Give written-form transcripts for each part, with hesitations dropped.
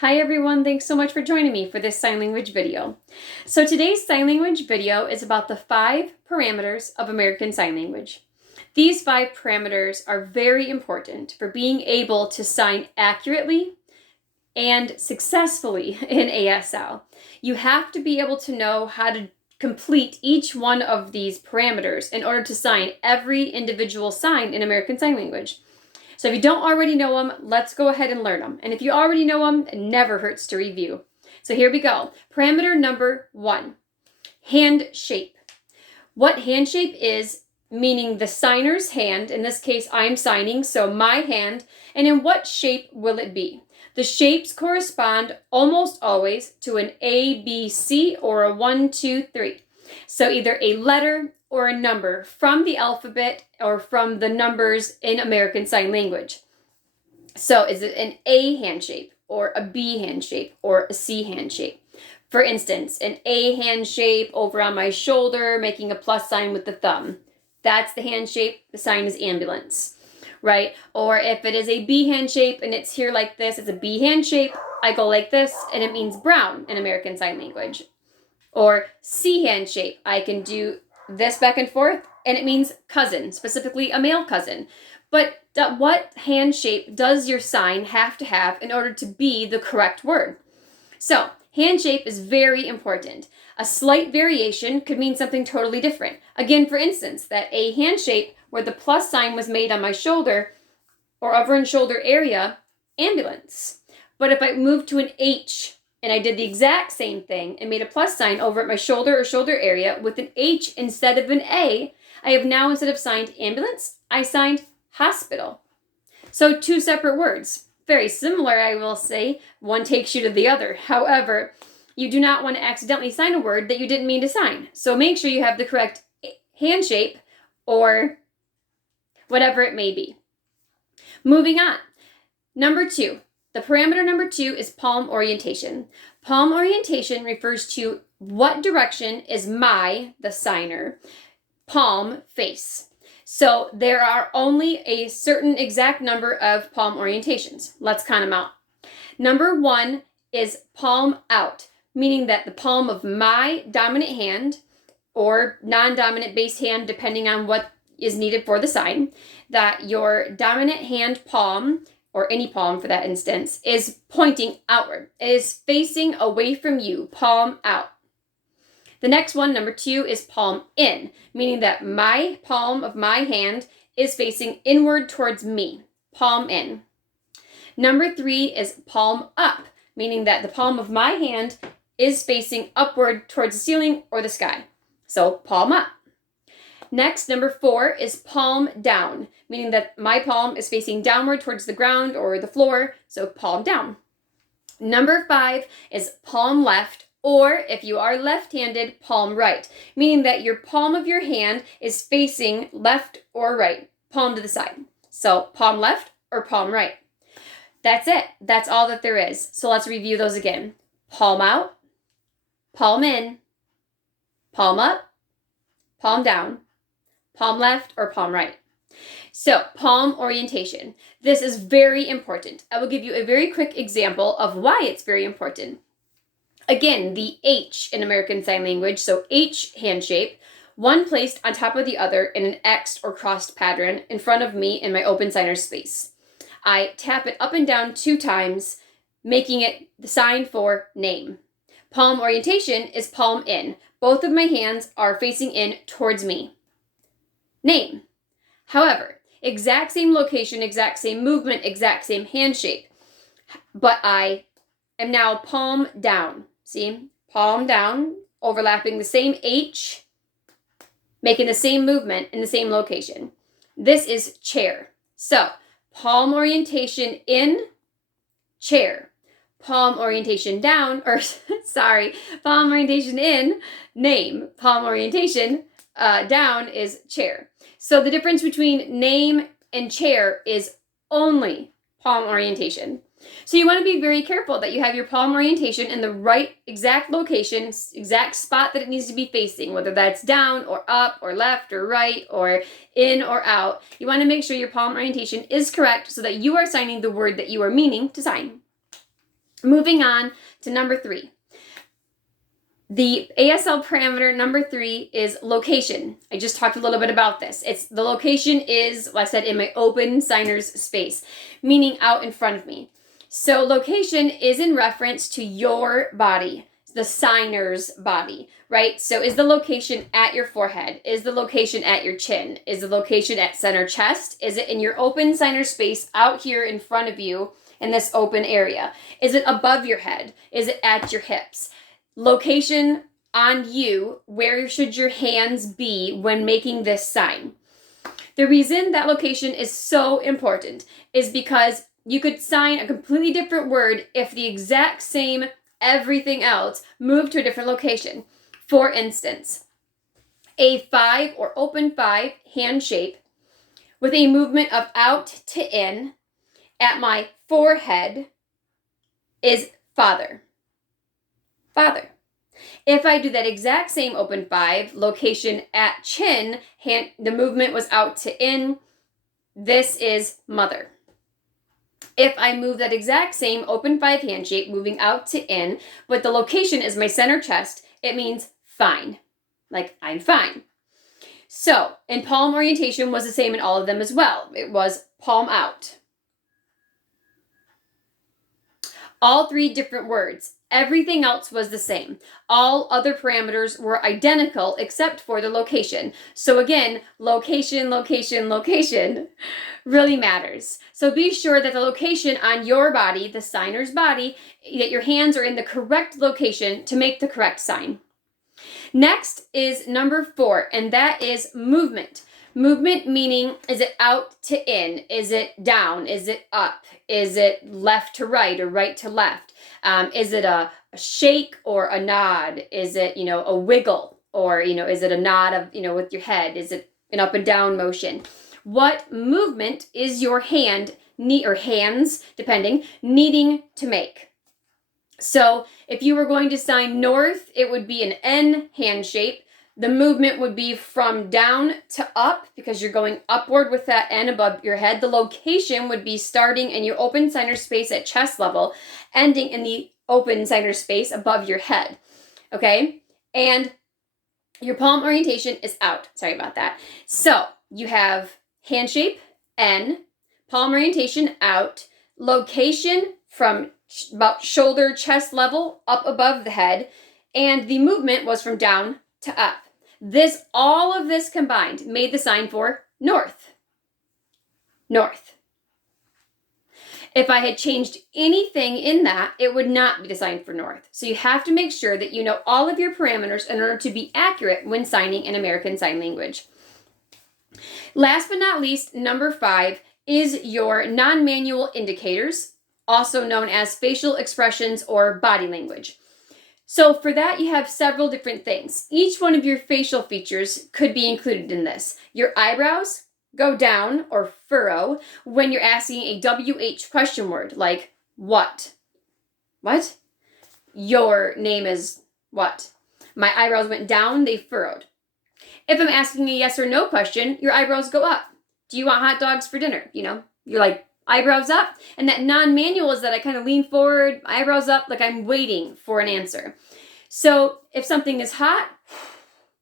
Hi everyone, thanks so much for joining me for this sign language video. So today's sign language video is about the 5 parameters of American Sign Language. These 5 parameters are very important for being able to sign accurately and successfully in ASL. You have to be able to know how to complete each one of these parameters in order to sign every individual sign in American Sign Language. So if you don't already know them, let's go ahead and learn them. And if you already know them, it never hurts to review. So here we go. Parameter number 1, hand shape. What hand shape is, meaning the signer's hand. In this case, I'm signing, so my hand. And in what shape will it be? The shapes correspond almost always to an A, B, C, or a 1, 2, 3. So either a letter or a number from the alphabet or from the numbers in American Sign Language. So is it an A hand shape or a B hand shape or a C hand shape? For instance, an A hand shape over on my shoulder, making a plus sign with the thumb. That's the hand shape. The sign is ambulance, right? Or if it is a B hand shape and it's here like this, it's a B hand shape, I go like this and it means brown in American Sign Language. Or C hand shape, I can do this back and forth and it means cousin, specifically a male cousin. But what hand shape does your sign have to have in order to be the correct word? So hand shape is very important. A slight variation could mean something totally different. Again, for instance, that A hand shape where the plus sign was made on my shoulder or over in shoulder area, ambulance. But if I moved to an H and I did the exact same thing and made a plus sign over at my shoulder or shoulder area with an H instead of an A, I have now, instead of signed ambulance, I signed hospital. So 2 separate words. Very similar, I will say. One takes you to the other. However, you do not want to accidentally sign a word that you didn't mean to sign. So make sure you have the correct hand shape or whatever it may be. Moving on. Number 2. The parameter number 2 is palm orientation. Palm orientation refers to what direction is the signer, palm face. So there are only a certain exact number of palm orientations. Let's count them out. Number 1 is palm out, meaning that the palm of my dominant hand or non-dominant base hand, depending on what is needed for the sign, that your dominant hand palm, or any palm for that instance, is pointing outward. It is facing away from you, palm out. The next one, number 2, is palm in, meaning that my palm of my hand is facing inward towards me, palm in. Number 3 is palm up, meaning that the palm of my hand is facing upward towards the ceiling or the sky. So palm up. Next, number 4 is palm down, meaning that my palm is facing downward towards the ground or the floor, so palm down. Number 5 is palm left, or if you are left-handed, palm right, meaning that your palm of your hand is facing left or right, palm to the side. So palm left or palm right. That's it. That's all that there is. So let's review those again. Palm out, palm in, palm up, palm down, palm left or palm right. So palm orientation. This is very important. I will give you a very quick example of why it's very important. Again, the H in American Sign Language, so H hand shape, one placed on top of the other in an X or crossed pattern in front of me in my open signer space. I tap it up and down 2 times, making it the sign for name. Palm orientation is palm in. Both of my hands are facing in towards me. Name. However, exact same location, exact same movement, exact same hand shape, but I am now palm down. See? Palm down, overlapping the same H, making the same movement in the same location. This is chair. So, palm orientation in, chair. Palm orientation down, palm orientation in, name. Palm orientation down is chair. So the difference between name and chair is only palm orientation. So you want to be very careful that you have your palm orientation in the right exact location, exact spot that it needs to be facing, whether that's down or up or left or right or in or out. You want to make sure your palm orientation is correct so that you are signing the word that you are meaning to sign. Moving on to number 3. The ASL parameter number 3 is location. I just talked a little bit about this. The location is, like I said, in my open signer's space, meaning out in front of me. So location is in reference to your body, the signer's body, right? So is the location at your forehead? Is the location at your chin? Is the location at center chest? Is it in your open signer's space out here in front of you in this open area? Is it above your head? Is it at your hips? Location on you, where should your hands be when making this sign? The reason that location is so important is because you could sign a completely different word if the exact same everything else moved to a different location. For instance, a 5 or open 5 hand shape with a movement of out to in at my forehead is father. Father. If I do that exact same open 5, location at chin, the movement was out to in, this is mother. If I move that exact same open 5 hand shape, moving out to in, but the location is my center chest, it means fine. Like, I'm fine. So, and palm orientation was the same in all of them as well. It was palm out. All 3 different words. Everything else was the same. All other parameters were identical except for the location. So again, location really matters. So be sure that the location on your body, the signer's body, that your hands are in the correct location to make the correct sign. Next is number 4, and that is movement. Movement meaning, is it out to in? Is it down? Is it up? Is it left to right or right to left? Is it a shake or a nod? Is it, a wiggle? Or, is it a nod of, with your head? Is it an up and down motion? What movement is your hand, or hands, depending, needing to make? So if you were going to sign north, it would be an N hand shape. The movement would be from down to up because you're going upward with that N above your head. The location would be starting in your open signer space at chest level, ending in the open signer space above your head. Okay? And your palm orientation is out. Sorry about that. So you have hand shape, N, palm orientation out, location from about shoulder, chest level, up above the head, and the movement was from down to up. All of this combined made the sign for north. North. If I had changed anything in that, it would not be the sign for north. So you have to make sure that you know all of your parameters in order to be accurate when signing in American Sign Language. Last but not least, number 5 is your non-manual indicators, also known as facial expressions or body language. So for that, you have several different things. Each one of your facial features could be included in this. Your eyebrows go down or furrow when you're asking a WH question word, like what? What? Your name is what? My eyebrows went down, they furrowed. If I'm asking a yes or no question, your eyebrows go up. Do you want hot dogs for dinner? You're like, eyebrows up. And that non-manual is that I kind of lean forward, eyebrows up, like I'm waiting for an answer. So if something is hot,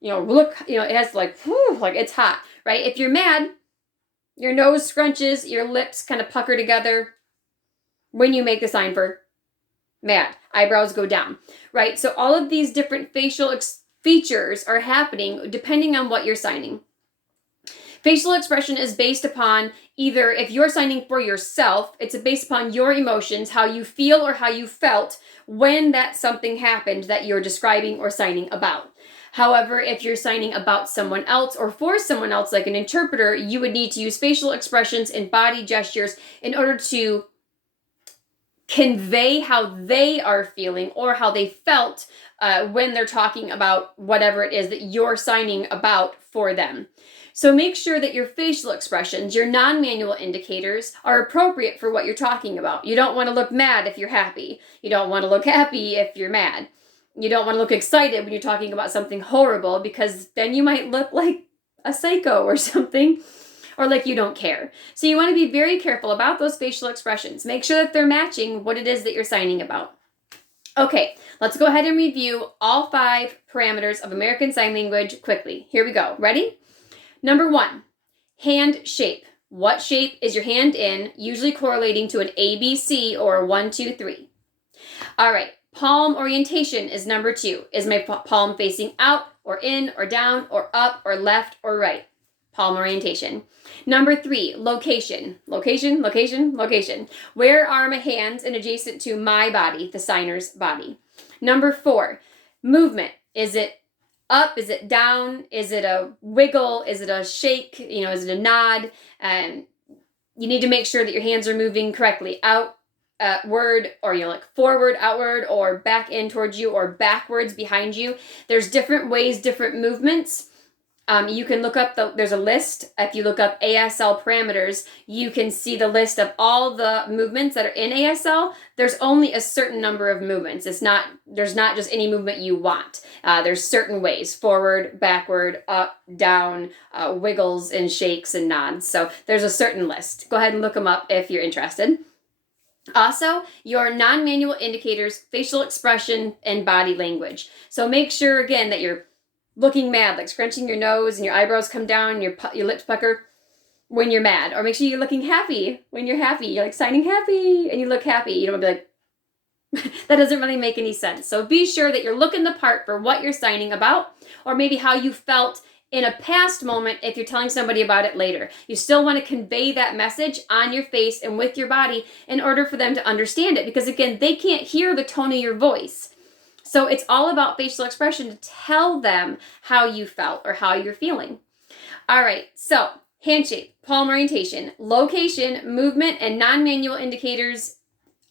look, it has like it's hot, right? If you're mad, your nose scrunches, your lips kind of pucker together when you make the sign for mad. Eyebrows go down, right? So all of these different facial features are happening depending on what you're signing. Facial expression is based upon either, if you're signing for yourself, it's based upon your emotions, how you feel or how you felt when that something happened that you're describing or signing about. However, if you're signing about someone else or for someone else, like an interpreter, you would need to use facial expressions and body gestures in order to convey how they are feeling or how they felt when they're talking about whatever it is that you're signing about for them. So make sure that your facial expressions, your non-manual indicators, are appropriate for what you're talking about. You don't want to look mad if you're happy. You don't want to look happy if you're mad. You don't want to look excited when you're talking about something horrible because then you might look like a psycho or something. or like you don't care. So you want to be very careful about those facial expressions. Make sure that they're matching what it is that you're signing about. Okay, let's go ahead and review all 5 parameters of American Sign Language quickly. Here we go. Ready? Number 1, hand shape. What shape is your hand in, usually correlating to an ABC or a 1, 2, 3. All right, palm orientation is number 2. Is my palm facing out or in or down or up or left or right? Palm orientation. Number 3, location. Location, location, location. Where are my hands and adjacent to my body, the signer's body? Number 4, movement. Is it up? Is it down? Is it a wiggle? Is it a shake? Is it a nod? You need to make sure that your hands are moving correctly. Outward, or like forward, outward, or back in towards you, or backwards behind you. There's different ways, different movements. You can look up there's a list. If you look up ASL parameters, you can see the list of all the movements that are in ASL. There's only a certain number of movements. There's not just any movement you want. There's certain ways: forward, backward, up, down, wiggles and shakes and nods. So there's a certain list. Go ahead and look them up if you're interested. Also, your non-manual indicators, facial expression, and body language. So make sure, again, that you're looking mad, like scrunching your nose and your eyebrows come down and your lips pucker when you're mad. Or make sure you're looking happy when you're happy. You're like signing happy and you look happy. You don't want to be like, that doesn't really make any sense. So be sure that you're looking the part for what you're signing about, or maybe how you felt in a past moment if you're telling somebody about it later. You still want to convey that message on your face and with your body in order for them to understand it, because again, they can't hear the tone of your voice. So it's all about facial expression to tell them how you felt or how you're feeling. All right, so hand shape, palm orientation, location, movement, and non-manual indicators,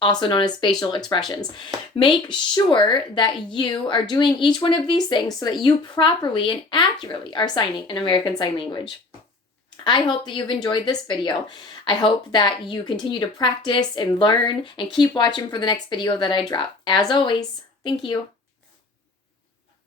also known as facial expressions. Make sure that you are doing each one of these things so that you properly and accurately are signing an American Sign Language. I hope that you've enjoyed this video. I hope that you continue to practice and learn and keep watching for the next video that I drop. As always, thank you.